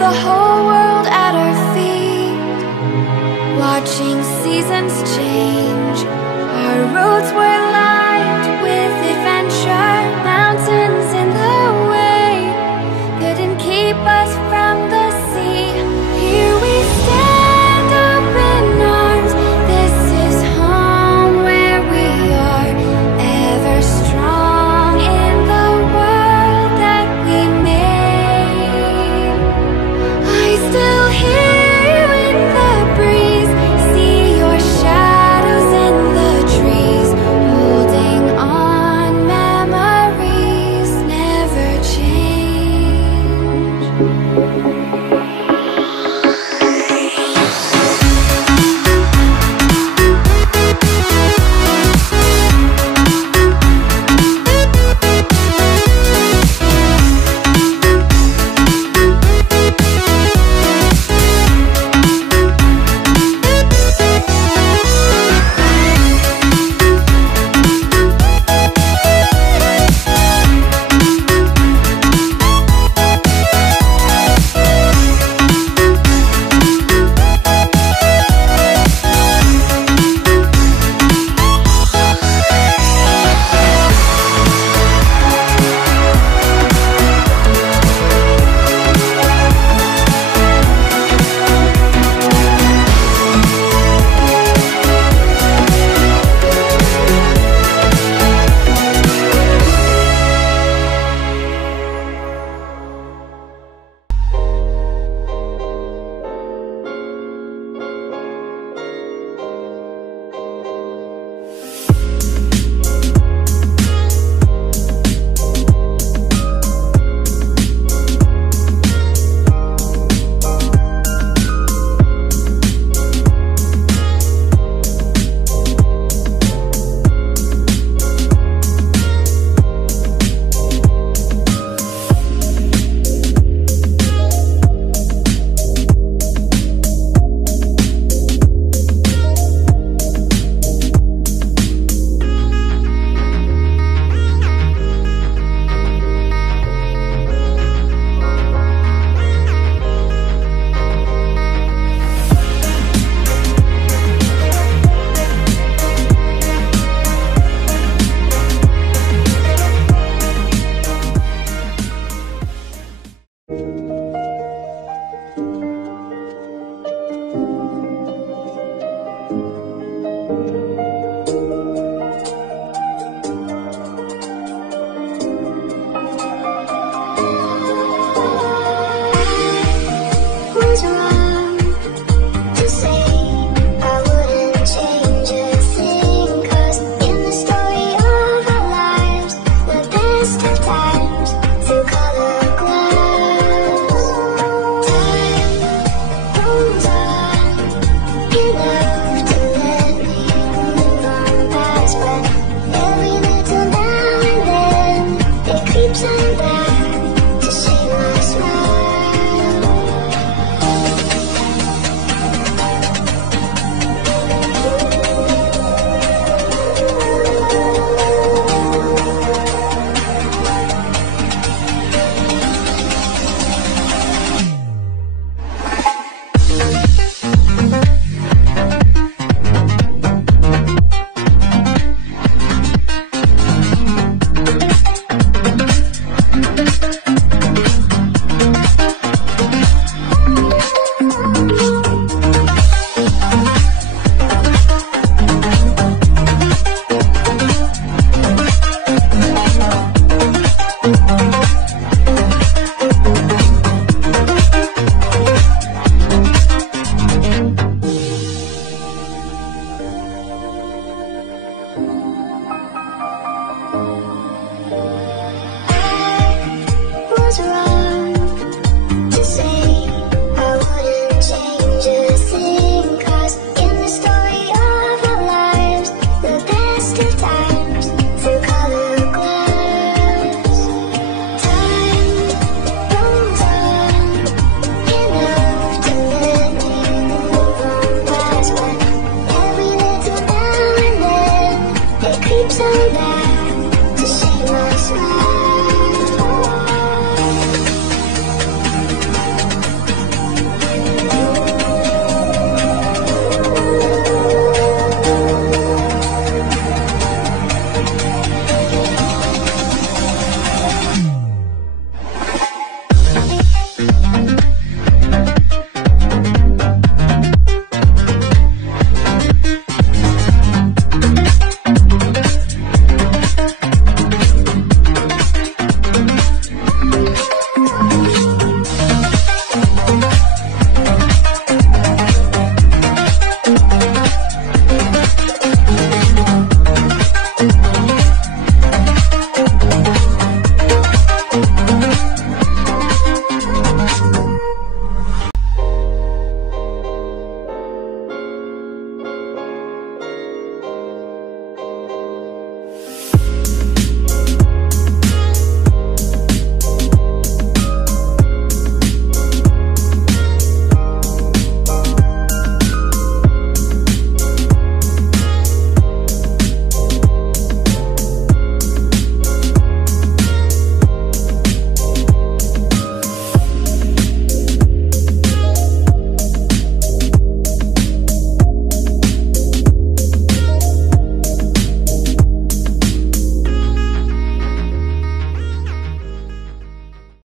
the whole world at our feet, watching seasons change. Our roads were lined with adventure, mountains in the way couldn't keep us from the sea. Here we stand, open arms. This is home where we are, ever strong in the world that we made. I still hear you in the breeze, see your shadows in the trees. was wrong to say I wouldn't change a thing, 'cause in the story of our lives, the best of times through color glass. Time rolls on enough to let me move on past, but every little now and then it creeps on back to see my smile. Was wrong to say I wouldn't change a thing, 'cause in the story of our lives, the best of times through color glass. Time rolls on enough to let me move on past, but every little now and then it creeps on back to see my smile.